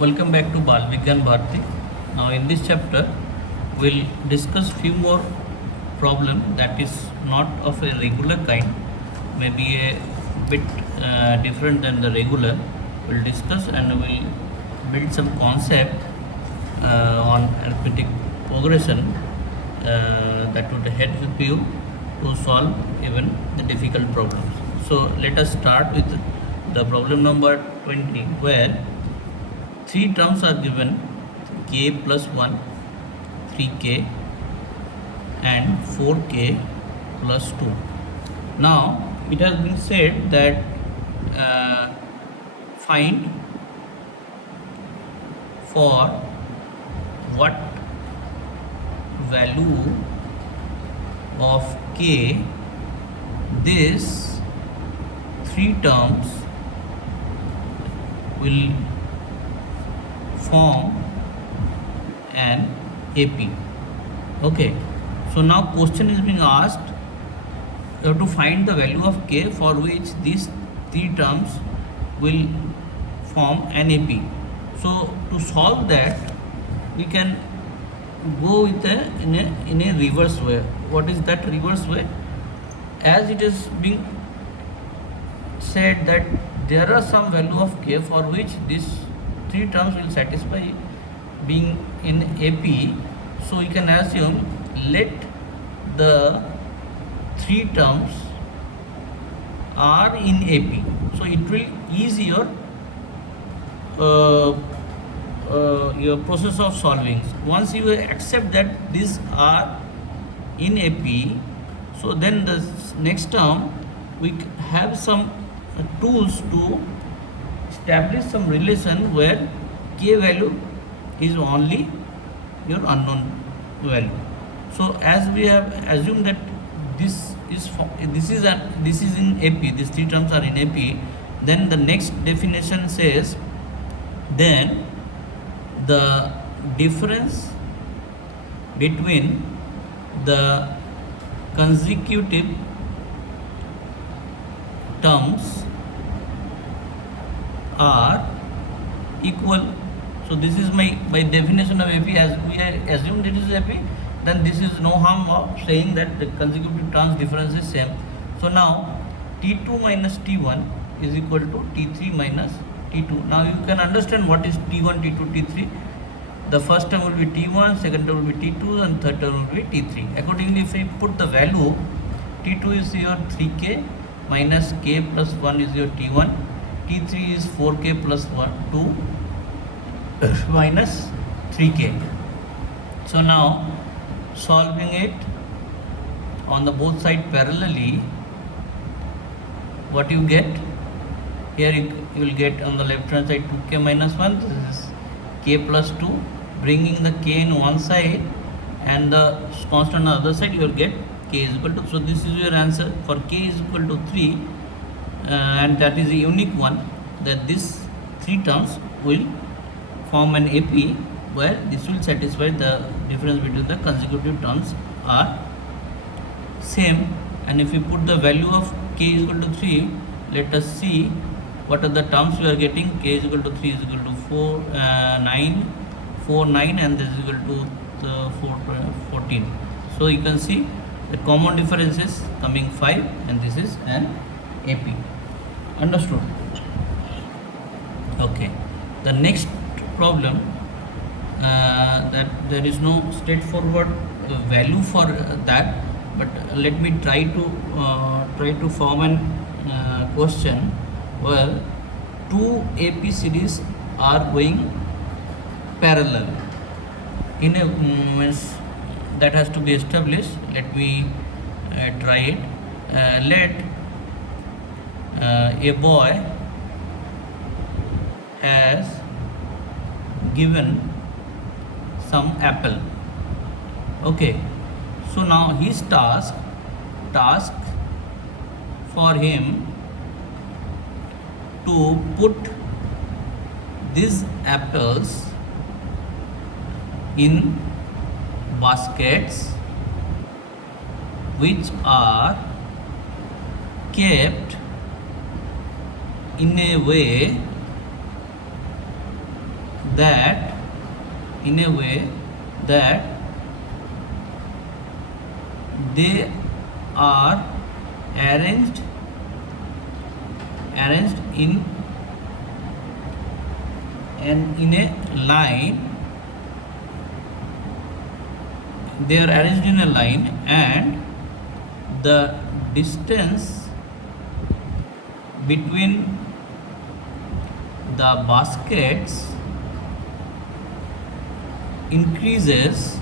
Welcome back to Bal Vigyan Bharati. Now in this chapter we'll discuss few more problem that is not of a regular kind, maybe a bit different than the regular. We'll discuss and we'll build some concept on arithmetic progression that would help you to solve even the difficult problems. So let us start with the problem number 20, where three terms are given: k plus 1, 3k and 4k plus 2. Now it has been said that find for what value of k these three terms will form an AP. Okay, so now question is being asked, you have to find the value of k for which these three terms will form an AP. So to solve that, we can go with in a reverse way. What is that reverse way? As it is being said that there are some value of k for which these three terms will satisfy being in AP, so you can assume let the three terms are in AP. So it will ease your process of solving. Once you accept that these are in AP, so then the next term we have some tools to establish some relation where k value is only your unknown value. So as we have assumed that this is in AP, these three terms are in AP, then the next definition says then the difference between the consecutive terms are equal. So this is my by definition of AP, as we assumed it is AP, then this is no harm of saying that the consecutive terms difference is same. So now T2 minus T1 is equal to T3 minus T2. Now you can understand what is T1, T2, T3. The first term will be T1, second term will be T2 and third term will be T3. Accordingly, if we put the value, T2 is your 3k minus k plus 1 is your T1, T3 is 4k plus 1, 2 minus 3k. So now solving it on the both side parallelly, what you get here, you will get on the left hand side 2k minus 1, this is k plus 2, bringing the k in one side and the constant on the other side, you will get k is equal to, so this is your answer for k is equal to 3, and that is a unique one, that these three terms will form an AP where this will satisfy the difference between the consecutive terms are same. And if we put the value of k is equal to 3, let us see what are the terms we are getting. K is equal to 3 is equal to 4, 9, and this is equal to the 14. So you can see the common difference is coming 5, and this is an AP. Understood? Okay. The next problem, that there is no straightforward value for that, but let me try to form an question where two AP series are going parallel in a means that has to be established. Let me try it. Let a boy has given some apple. Okay, so now his task for him to put these apples in baskets which are kept in a way that in a way that they are arranged in a line. They are arranged in a line, and the distance between the baskets increases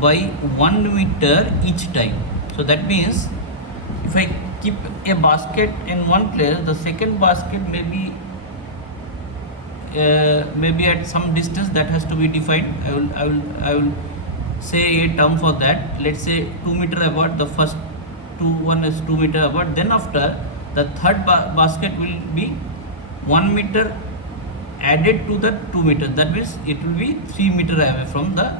by 1 meter each time. So that means if I keep a basket in one place, the second basket may be at some distance that has to be defined. I will say a term for that. Let's say 2 meter apart. The first one is 2 meter apart. Then after, the third basket will be 1 meter added to the 2 meter. That means it will be 3 meter away from the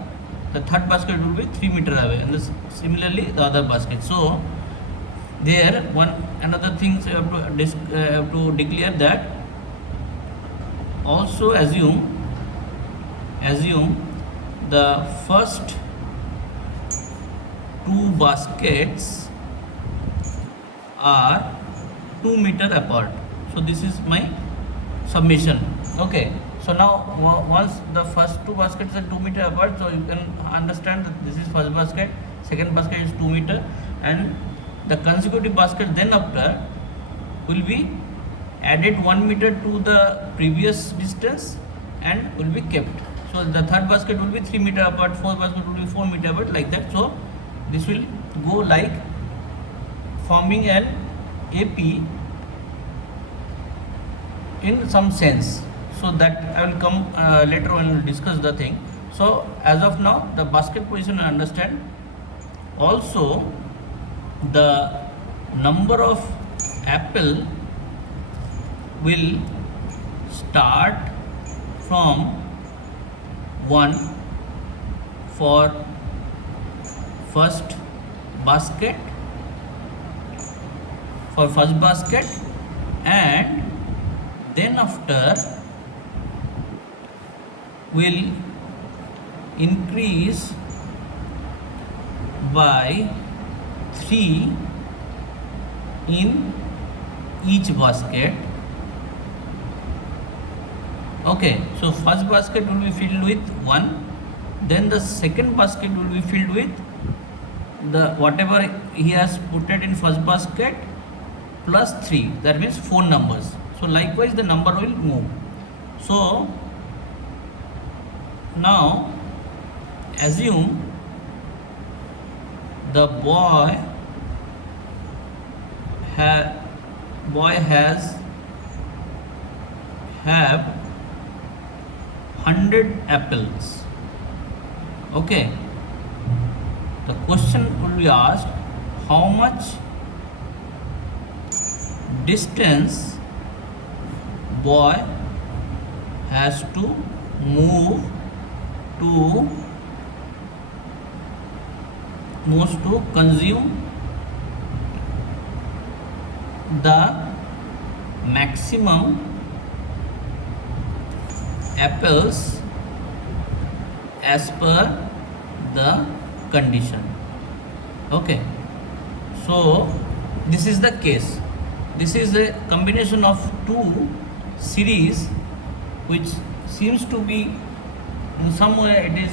third basket will be 3 meter away, and similarly the other basket. So there another thing I have to declare that. Also assume the first two baskets are 2 meter apart. So this is my summation. Okay, so now once the first two baskets are 2 meter apart, so you can understand that this is first basket, second basket is 2 meter, and the consecutive basket then after will be added 1 meter to the previous distance and will be kept. So the third basket will be 3 meter apart, fourth basket will be 4 meter apart, like that. So this will go like forming an AP in some sense. So that I will come later when we will discuss the thing. So as of now, the basket position I understand. Also the number of apple will start from 1 for first basket, and then after will increase by 3 in each basket. Okay, so first basket will be filled with 1, then the second basket will be filled with the whatever he has put it in first basket plus 3, that means 4 numbers. So likewise the number will move. So now assume the boy has have 100 apples. Okay, the question will be asked, how much distance boy has to move to consume the maximum apples as per the condition. Okay, so this is the case. This is a combination of two series which seems to be in some way it is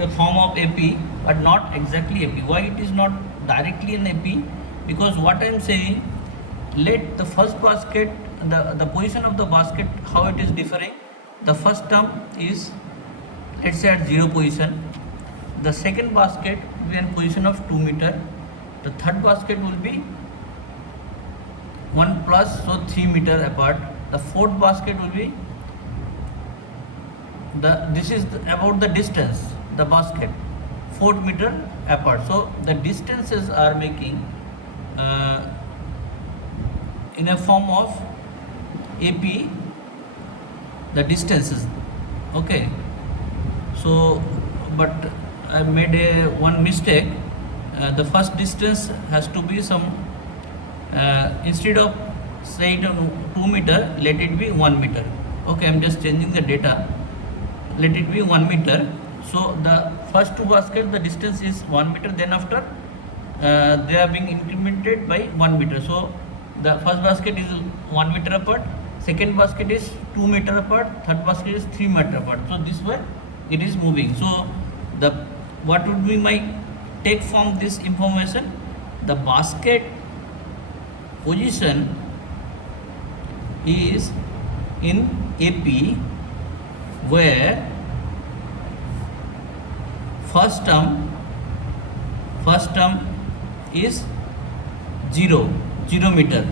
a form of AP, but not exactly AP. Why it is not directly an AP? Because what I am saying, let the first basket, the position of the basket, how it is differing. The first term is, let's say, at 0 position. The second basket will be in position of 2 meter. The third basket will be 1 plus, so 3 meter apart. The fourth basket will be this is about the distance, the basket 4 meter apart. So the distances are making in a form of AP, the distances. Okay, so but I made one mistake. The first distance has to be some instead of saying 2 meter, let it be 1 meter. Okay, I'm just changing the data. Let it be 1 meter. So the first two baskets, the distance is 1 meter. Then after they are being incremented by 1 meter. So the first basket is 1 meter apart. Second basket is 2 meter apart. Third basket is 3 meter apart. So this way it is moving. So the what would be my take from this information? The basket position is in AP, where first term is 0 meter,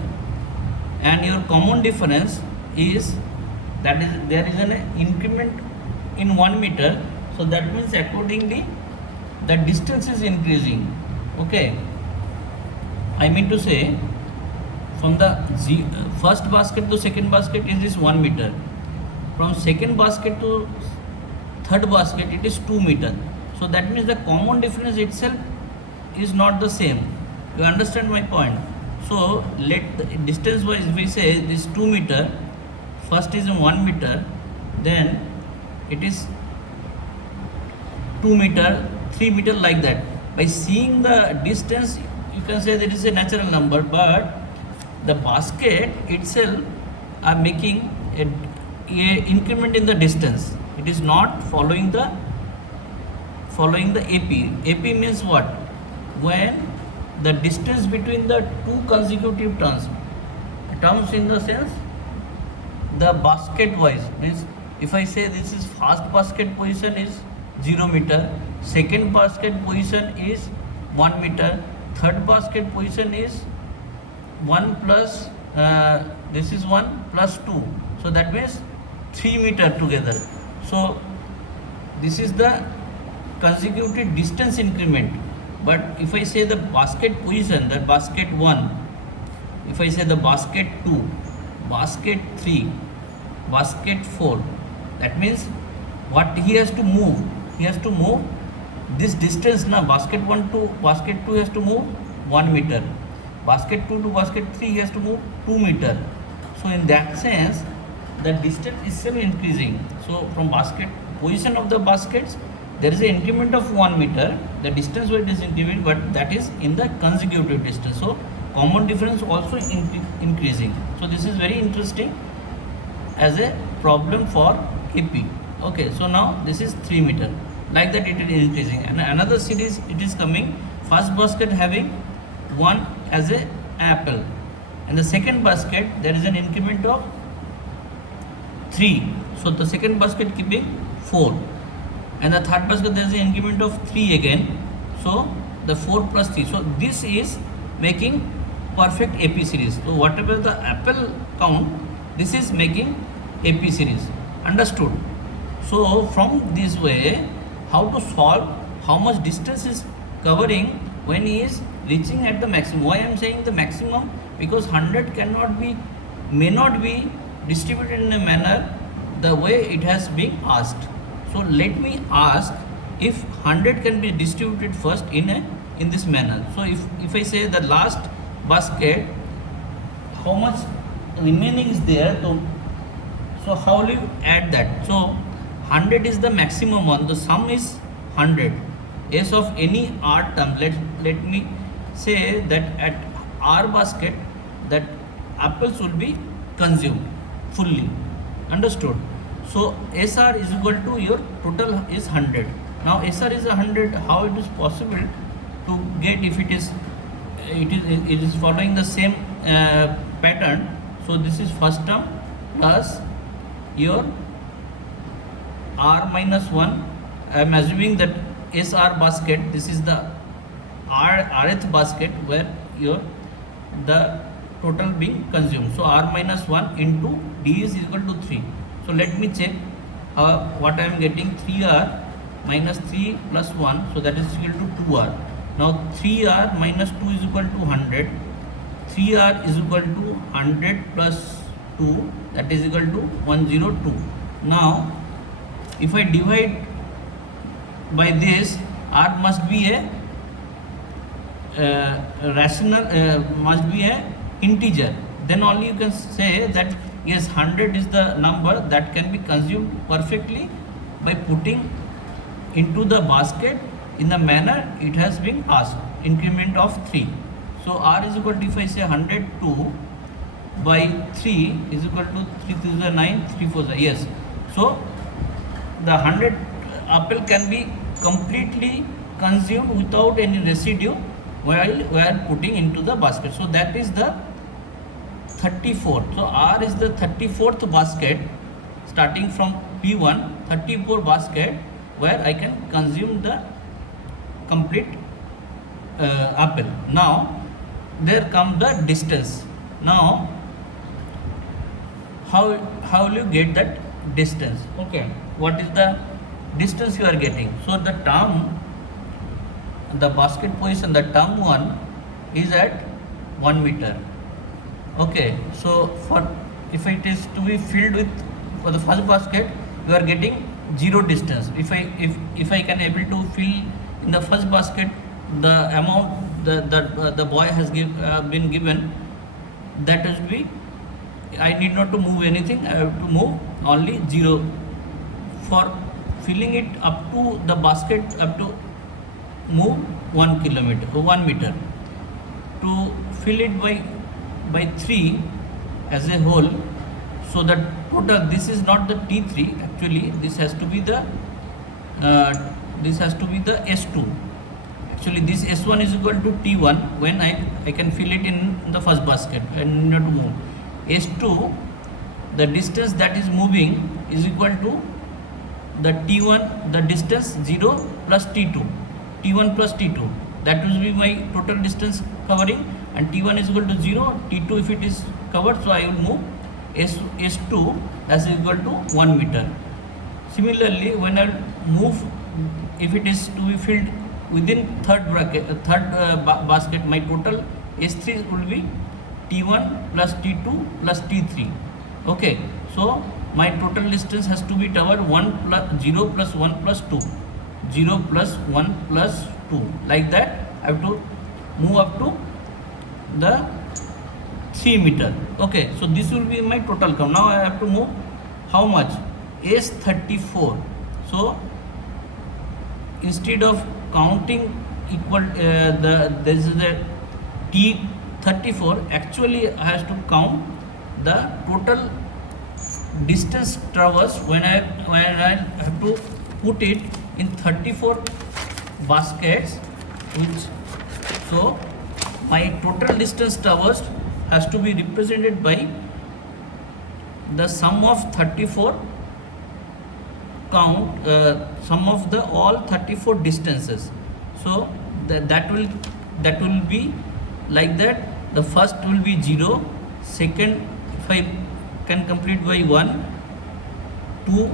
and your common difference is that is there is an increment in 1 meter. So that means accordingly the distance is increasing. Okay, I mean to say from the first basket to second basket it is 1 meter. From second basket to third basket it is 2 meter. So that means the common difference itself is not the same. You understand my point? So let the distance wise we say this 2 meter, first is 1 meter, then it is 2 meter, 3 meter, like that. By seeing the distance you can say that is a natural number, but the basket itself are making a increment in the distance. It is not following the AP. AP means what? When the distance between the two consecutive terms in the sense the basket wise, means if I say this is first basket position is 0 meter, second basket position is 1 meter, third basket position is 1 plus this is 1 plus 2, so that means 3 meter together. So this is the consecutive distance increment. But if I say the basket position, that basket 1, if I say the basket 2, basket 3, basket 4, that means what he has to move? He has to move this distance now. Basket 1 to basket 2 has to move 1 meter. Basket 2 to basket 3 he has to move 2 meter. So in that sense the distance is still increasing. So from basket position of the baskets there is an increment of 1 meter. The distance where it is increment, but that is in the consecutive distance. So common difference also increasing. So this is very interesting as a problem for AP. Okay, so now this is 3 meter. Like that it is increasing. And another series it is coming. First basket having 1 as a apple, and the second basket there is an increment of 3. So the second basket keeping 4, and the third basket there is an increment of 3 again. So the 4 plus 3. So this is making perfect AP series. So whatever the apple count, this is making AP series. Understood? So from this way, how to solve, how much distance is covering when he is reaching at the maximum. Why I am saying the maximum? Because 100 may not be distributed in a manner the way it has been asked. So let me ask if 100 can be distributed first in this manner. So if I say the last basket, how much remaining is there? So how will you add that? So 100 is the maximum one. The sum is 100. S of any R term. Let me say that at R basket that apples will be consumed fully. Understood? So SR is equal to your total is 100. Now SR is 100. How it is possible to get if it is following the same pattern? So this is first term plus your R minus 1. I am assuming that SR basket, this is the Rth basket where the total being consumed. So R minus 1 into D is equal to 3. So let me check what I am getting. 3R minus 3 plus 1, so that is equal to 2R. Now 3R minus 2 is equal to 100. 3R is equal to 100 plus 2, that is equal to 102. Now if I divide by this, R must be a rational, must be a integer. Then only you can say that Yes, 100 is the number that can be consumed perfectly by putting into the basket in the manner it has been asked, increment of 3. So R is equal to, if I say 102 by 3 is equal to 3 3 is 9, 3 4 is, yes. So the 100 apple can be completely consumed without any residue while we are putting into the basket. So that is the 34th. So R is the 34th basket starting from P1, 34 basket where I can consume the complete apple. Now there comes the distance. Now how will you get that distance? Okay, what is the distance you are getting? So the term, the basket position, the term 1 is at 1 meter. Okay, so for if it is to be filled with, for the first basket you are getting 0 distance. If I can able to fill in the first basket the amount the boy has been given, that is be, I need not to move anything, I have to move only 0. For filling it up to the basket, up to move 1 kilometer or 1 meter. To fill it by 3 as a whole, so the total, this is not the T3, actually this has to be the S2. Actually this S1 is equal to T1 when I can fill it in the first basket and not to move. S2, the distance that is moving is equal to the T1, the distance 0 plus T2, T1 plus T2, that will be my total distance covering, and T1 is equal to 0, T2 if it is covered, so I will move S2 as equal to 1 meter. Similarly, when I move, if it is to be filled within third basket, my total S3 will be T1 plus T2 plus T3. Okay, so my total distance has to be covered 0 plus 1 plus 2, 0 plus 1 plus 2. Like that, I have to move up to the 3 meter. Okay, so this will be my total count. Now I have to move how much? S34. So instead of counting equal this is the T34, actually I have to count the total distance traversed when I have to put it in 34 baskets, which, so my total distance traversed has to be represented by the sum of 34 count, sum of the all 34 distances. So that will be like that. The first will be 0, second if I can complete by 1, 2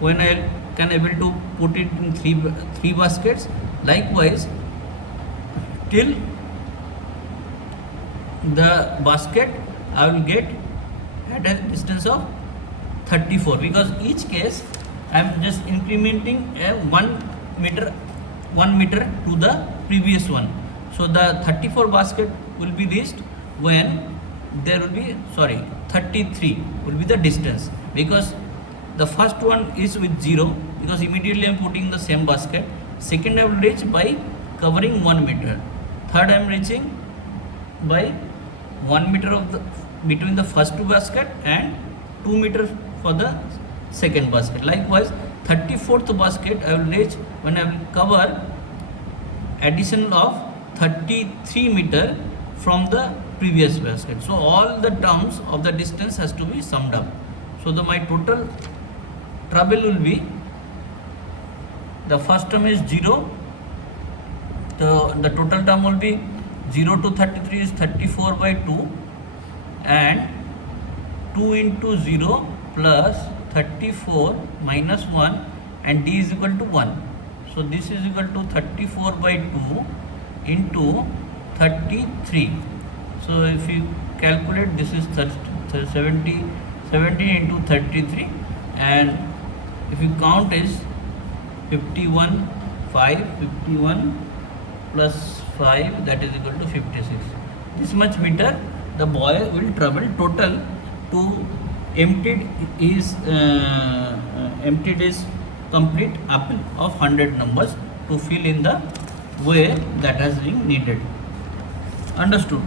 when I can able to put it in three baskets. Likewise till the basket I will get at a distance of 34, because each case I am just incrementing a 1 meter to the previous one. So the 34 basket will be reached when there will be 33 will be the distance, because the first one is with 0, because immediately I am putting the same basket. Second I will reach by covering 1 meter. Third I am reaching by 1 meter of the between the first two basket and 2 meters for the second basket. Likewise 34th basket I will reach when I will cover addition of 33 meter from the previous basket. So all the terms of the distance has to be summed up. So my total travel will be, the first term is 0, so the total term will be 0 to 33 is 34 by 2, and 2 into 0 plus 34 minus 1, and d is equal to 1. So this is equal to 34 by 2 into 33. So if you calculate, this is 70 into 33, and if you count is 51 plus 5, that is equal to 56. This much meter the boy will travel total to emptied is complete apple of 100 numbers to fill in the way that has been needed. Understood?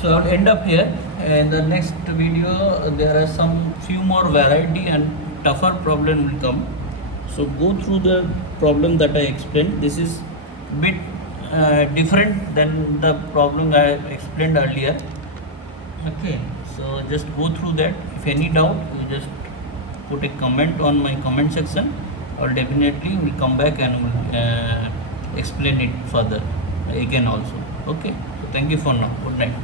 So I'll end up here. In the next video, there are some few more variety and tougher problem will come. So go through the problem that I explained. This is bit different than the problem I explained earlier. Okay, so just go through that. If any doubt, you just put a comment on my comment section, or definitely will come back and will explain it further again also. Okay, so thank you for now. Good night.